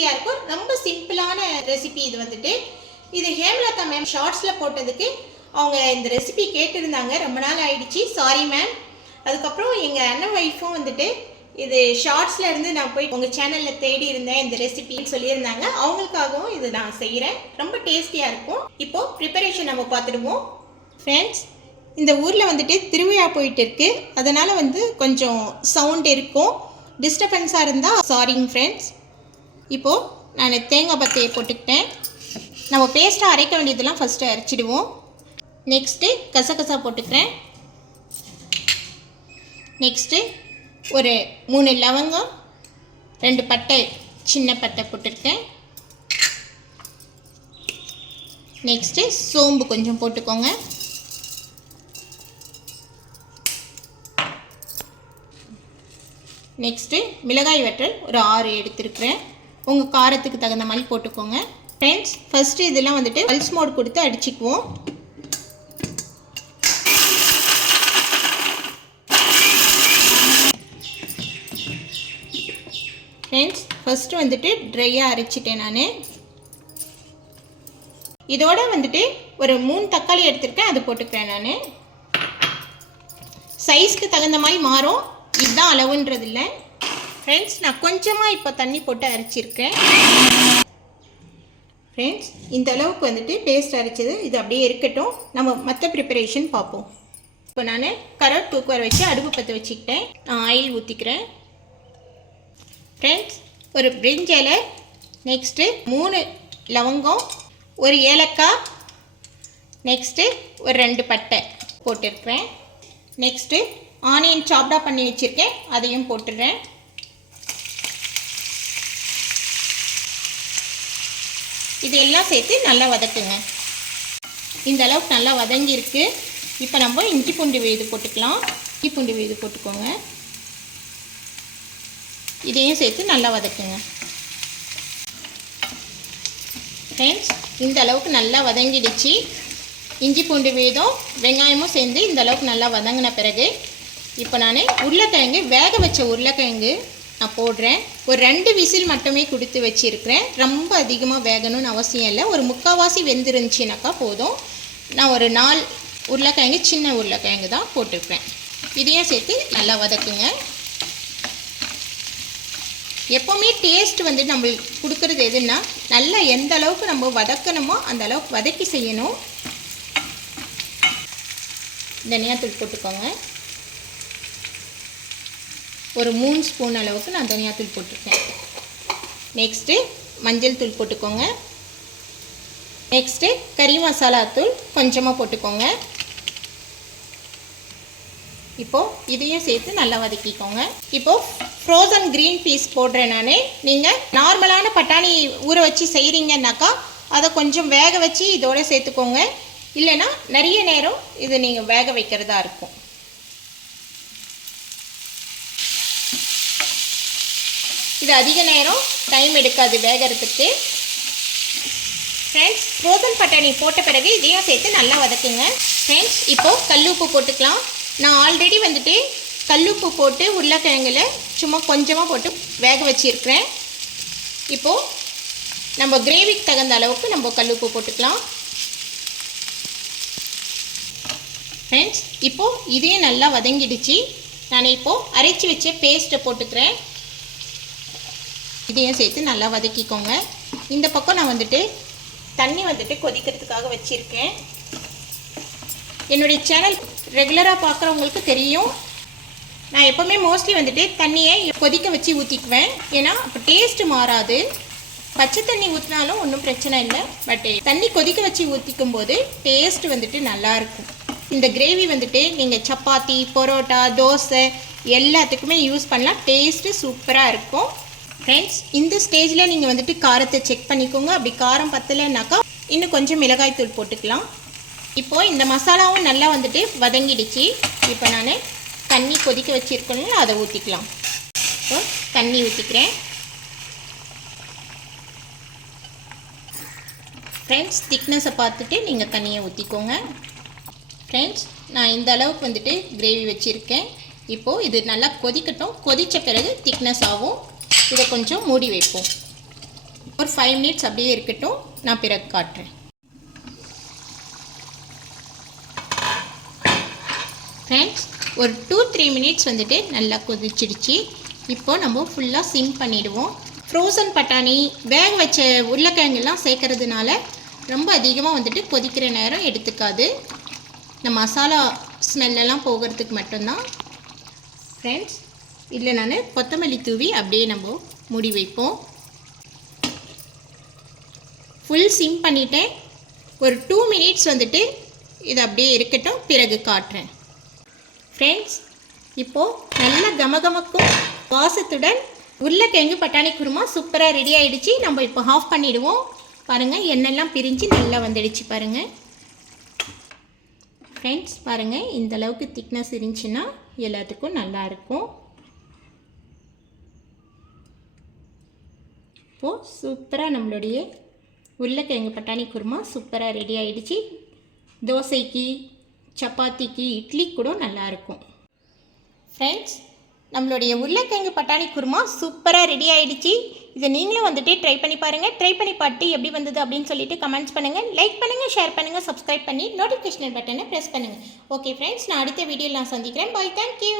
டேஸ்டியாக இருக்கும். ரொம்ப சிம்பிளான ரெசிபி இது வந்துட்டு. இது ஹேமலதா மேம் ஷார்ட்ஸில் போட்டதுக்கு அவங்க இந்த ரெசிபி கேட்டிருந்தாங்க. ரொம்ப நாள் ஆயிடுச்சு, சாரி மேம். அதுக்கப்புறம் எங்கள் அண்ணன் ஒய்ஃபும் வந்துட்டு இது ஷார்ட்ஸில் இருந்து நான் போய் உங்கள் சேனலில் தேடி இருந்தேன் இந்த ரெசிபின்னு சொல்லியிருந்தாங்க. அவங்களுக்காகவும் இது நான் செய்கிறேன். ரொம்ப டேஸ்டியாக இருக்கும். இப்போது ப்ரிப்பரேஷன் நம்ம பார்த்துடுவோம். ஃப்ரெண்ட்ஸ், இந்த ஊரில் வந்துட்டு திருவிழா போயிட்டு இருக்கு. அதனால் வந்து கொஞ்சம் சவுண்ட் இருக்கும். டிஸ்டர்பன்ஸாக இருந்தால் சாரிங்க ஃப்ரெண்ட்ஸ். இப்போது நான் தேங்காய் பத்தையை போட்டுக்கிட்டேன். நம்ம பேஸ்ட்டாக அரைக்க வேண்டியதெல்லாம் ஃபஸ்ட்டு அரைச்சிடுவோம். நெக்ஸ்ட்டு கசகசா போட்டுக்கிறேன். நெக்ஸ்ட்டு ஒரு 3 லவங்கம், 2 பட்டை, சின்ன பட்டை போட்டுருக்கேன். நெக்ஸ்ட்டு சோம்பு கொஞ்சம் போட்டுக்கோங்க. நெக்ஸ்ட்டு மிளகாய் வற்றல் ஒரு 6 எடுத்துருக்கிறேன். உங்கள் காரத்துக்கு தகுந்த மாதிரி போட்டுக்கோங்க. ஃப்ரெண்ட்ஸ், ஃபஸ்ட்டு இதெல்லாம் வந்துட்டு பல்ஸ் மோட் கொடுத்து அடிச்சுக்குவோம். ஃப்ரெண்ட்ஸ், ஃபஸ்ட்டு வந்துட்டு ட்ரையாக அரைச்சிட்டேன் நான். இதோட வந்துட்டு ஒரு 3 தக்காளி எடுத்துருக்கேன், அது போட்டுக்கிறேன் நான். சைஸ்க்கு தகுந்த மாதிரி மாறும், இதுதான் அளவுன்றது இல்லை. ஃப்ரெண்ட்ஸ், நான் கொஞ்சமாக இப்போ தண்ணி போட்டு அரைச்சிருக்கேன். ஃப்ரெண்ட்ஸ், இந்த அளவுக்கு வந்துட்டு பேஸ்ட் அரைச்சது இது அப்படியே இருக்கட்டும். நம்ம மற்ற ப்ரிப்பரேஷன் பார்ப்போம். இப்போ நான் கரட் குக்கர் வச்சு அடுப்பு பற்ற வச்சுக்கிட்டேன். நான் ஆயில் ஊற்றிக்கிறேன். ஃப்ரெண்ட்ஸ், ஒரு பிரிஞ்சி இலை, நெக்ஸ்ட்டு 3 லவங்கம், ஒரு ஏலக்காய், நெக்ஸ்ட்டு ஒரு 2 பட்டை போட்டுருக்கிறேன். நெக்ஸ்ட்டு ஆனியன் சாப்டாக பண்ணி வச்சுருக்கேன், அதையும் போட்டுடுறேன். இது எல்லாம் சேர்த்து நல்லா வதக்குங்க. இந்த அளவுக்கு நல்லா வதங்கியிருக்கு. இப்போ நம்ம இஞ்சி பூண்டு விழுது போட்டுக்கலாம். இஞ்சி பூண்டு விழுது போட்டுக்கோங்க. இதையும் சேர்த்து நல்லா வதக்குங்க. ஃப்ரெண்ட்ஸ், இந்த அளவுக்கு நல்லா வதங்கிடுச்சு. இஞ்சி பூண்டு விழுதும் வெங்காயமும் சேர்ந்து இந்த அளவுக்கு நல்லா வதங்கின பிறகு இப்போ நான் உருளைக்கிழங்கு, வேக வச்ச உருளைக்கிழங்கு நான் போடுறேன். ஒரு 2 விசில் மட்டுமே கொடுத்து வச்சுருக்கிறேன். ரொம்ப அதிகமாக வேகணும்னு அவசியம் இல்லை. ஒரு 3/4 வெந்துருந்துச்சினாக்கா போதும். நான் ஒரு 4 உருளைக்கிழங்கு, சின்ன உருளைக்கிழங்கு தான் போட்டிருப்பேன். இதையும் சேர்த்து நல்லா வதக்குங்க. எப்போவுமே டேஸ்ட் வந்து நம்மளுக்கு கொடுக்குறது எதுன்னா, நல்லா எந்த அளவுக்கு நம்ம வதக்கணுமோ அந்த அளவுக்கு வதக்கி செய்யணும். தனியாத்தூள் போட்டுக்கோங்க. ஒரு 3 ஸ்பூன் அளவுக்கு நான் தனியாத்தூள் போட்டிருக்கேன். நெக்ஸ்ட்டு மஞ்சள் தூள் போட்டுக்கோங்க. நெக்ஸ்ட்டு கறி மசாலா தூள் கொஞ்சமாக போட்டுக்கோங்க. இப்போது இதையும் சேர்த்து நல்லா வதக்கிக்கோங்க. இப்போது ஃப்ரோசன் க்ரீன் பீஸ் போடுறேன் நான். நீங்கள் நார்மலான பட்டாணி ஊற வச்சு செய்கிறீங்கன்னாக்கா அதை கொஞ்சம் வேக வச்சு இதோடு சேர்த்துக்கோங்க. இல்லைன்னா நிறைய நேரம் இது நீங்கள் வேக வைக்கிறதா இருக்கும். இது அதிக நேரம் டைம் எடுக்காது வேகிறதுக்கு. ஃப்ரெண்ட்ஸ், ஃப்ரோசன் பட்டாணி போட்ட பிறகு இதையும் சேர்த்து நல்லா வதக்குங்க. ஃப்ரெண்ட்ஸ், இப்போது கல்லுப்பு போட்டுக்கலாம். நான் ஆல்ரெடி வந்துட்டு கல்லுப்பு போட்டு உருளைக்கிழங்குல சும்மா கொஞ்சமாக போட்டு வேக வச்சுருக்கிறேன். இப்போது நம்ம கிரேவிக்கு தகுந்த அளவுக்கு நம்ம கல்லுப்பு போட்டுக்கலாம். ஃப்ரெண்ட்ஸ், இப்போது இதே நல்லா வதங்கிடுச்சு. நான் இப்போது அரைச்சி வச்ச பேஸ்ட்டை போட்டுக்கிறேன். இதையும் சேர்த்து நல்லா வதக்கிக்கோங்க. இந்த பக்கம் நான் வந்துட்டு தண்ணி வந்துட்டு கொதிக்கிறதுக்காக வச்சுருக்கேன். என்னுடைய சேனல் ரெகுலராக பார்க்குறவங்களுக்கு தெரியும், நான் எப்போவுமே மோஸ்ட்லி வந்துட்டு தண்ணியை கொதிக்க வச்சு ஊற்றிக்குவேன். ஏன்னா அப்போ டேஸ்ட்டு மாறாது. பச்சை தண்ணி ஊற்றினாலும் ஒன்றும் பிரச்சனை இல்லை. பட் தண்ணி கொதிக்க வச்சு ஊற்றிக்கும் போது டேஸ்ட் வந்துட்டு நல்லாயிருக்கும். இந்த கிரேவி வந்துட்டு நீங்கள் சப்பாத்தி, பரோட்டா, தோசை எல்லாத்துக்குமே யூஸ் பண்ணலாம். டேஸ்ட்டு சூப்பராக இருக்கும். ஃப்ரெண்ட்ஸ், இந்த ஸ்டேஜில் நீங்கள் வந்துட்டு காரத்தை செக் பண்ணிக்கோங்க. அப்படி காரம் பத்தலைன்னாக்கா இன்னும் கொஞ்சம் மிளகாய் தூள் போட்டுக்கலாம். இப்போது இந்த மசாலாவும் நல்லா வந்துட்டு வதங்கிடுச்சு. இப்போ நான் தண்ணி கொதிக்க வச்சுருக்கோங்களா, அதை ஊற்றிக்கலாம். இப்போ தண்ணி ஊற்றிக்கிறேன். ஃப்ரெண்ட்ஸ், திக்னஸை பார்த்துட்டு நீங்கள் தண்ணியை ஊற்றிக்கோங்க. ஃப்ரெண்ட்ஸ், நான் இந்த அளவுக்கு வந்துட்டு கிரேவி வச்சுருக்கேன். இப்போது இது நல்லா கொதிக்கட்டும். கொதித்த பிறகு திக்னஸ் ஆகும். இதை கொஞ்சம் மூடி வைப்போம். ஒரு 5 மினிட்ஸ் அப்படியே இருக்கட்டும், நான் பிறகு காட்டுறேன். ஃப்ரெண்ட்ஸ், ஒரு 2-3 மினிட்ஸ் வந்துட்டு நல்லா கொதிச்சிடுச்சு. இப்போ நம்ம ஃபுல்லாக சிம் பண்ணிவிடுவோம். ஃப்ரோசன் பட்டாணி, வேக வச்ச உருளைக்கிழங்கெல்லாம் சேர்க்கறதுனால ரொம்ப அதிகமாக வந்துட்டு கொதிக்கிற நேரம் எடுத்துக்காது. இந்த மசாலா ஸ்மெல்லெல்லாம் போகிறதுக்கு மட்டும்தான். ஃப்ரெண்ட்ஸ், இதில் நான் கொத்தமல்லி தூவி அப்படியே நம்ம மூடி வைப்போம். ஃபுல் சிம் பண்ணிட்டேன். ஒரு 2 மினிட்ஸ் வந்துட்டு இது அப்படியே இருக்கட்டும், பிறகு காட்டுறேன். ஃப்ரெண்ட்ஸ், இப்போது நல்ல கமகமக்கும் வாசத்துடன் உருளைக்கிழங்கு பட்டாணி குருமா சூப்பராக ரெடி ஆகிடுச்சு. நம்ம இப்போ ஆஃப் பண்ணிவிடுவோம். பாருங்கள், எண்ணெய்லாம் பிரிஞ்சு நல்லா வந்துடுச்சு பாருங்கள். ஃப்ரெண்ட்ஸ் பாருங்கள், இந்த அளவுக்கு திக்னஸ் இருந்துச்சுன்னா எல்லாத்துக்கும் நல்லாயிருக்கும். இப்போது சூப்பராக நம்மளுடைய உருளைக்கிழங்கு பட்டாணி குருமா சூப்பராக ரெடி ஆகிடுச்சு. தோசைக்கு, சப்பாத்திக்கு, இட்லி கூட நல்லாயிருக்கும். ஃப்ரெண்ட்ஸ், நம்மளுடைய உருளைக்கிழங்கு பட்டாணி குருமா சூப்பராக ரெடி ஆகிடுச்சு. இதை நீங்களும் வந்துட்டு ட்ரை பண்ணி பாருங்கள். ட்ரை பண்ணி பார்த்து எப்படி வந்தது அப்படின்னு சொல்லிட்டு கமெண்ட்ஸ் பண்ணுங்கள், லைக் பண்ணுங்கள், ஷேர் பண்ணுங்கள், சப்ஸ்கிரைப் பண்ணி நோட்டிஃபிகேஷன் பட்டனை ப்ரெஸ் பண்ணுங்கள். ஓகே ஃப்ரெண்ட்ஸ், நான் அடுத்த வீடியோவில் நான் சந்திக்கிறேன். பாய், தேங்க்யூ.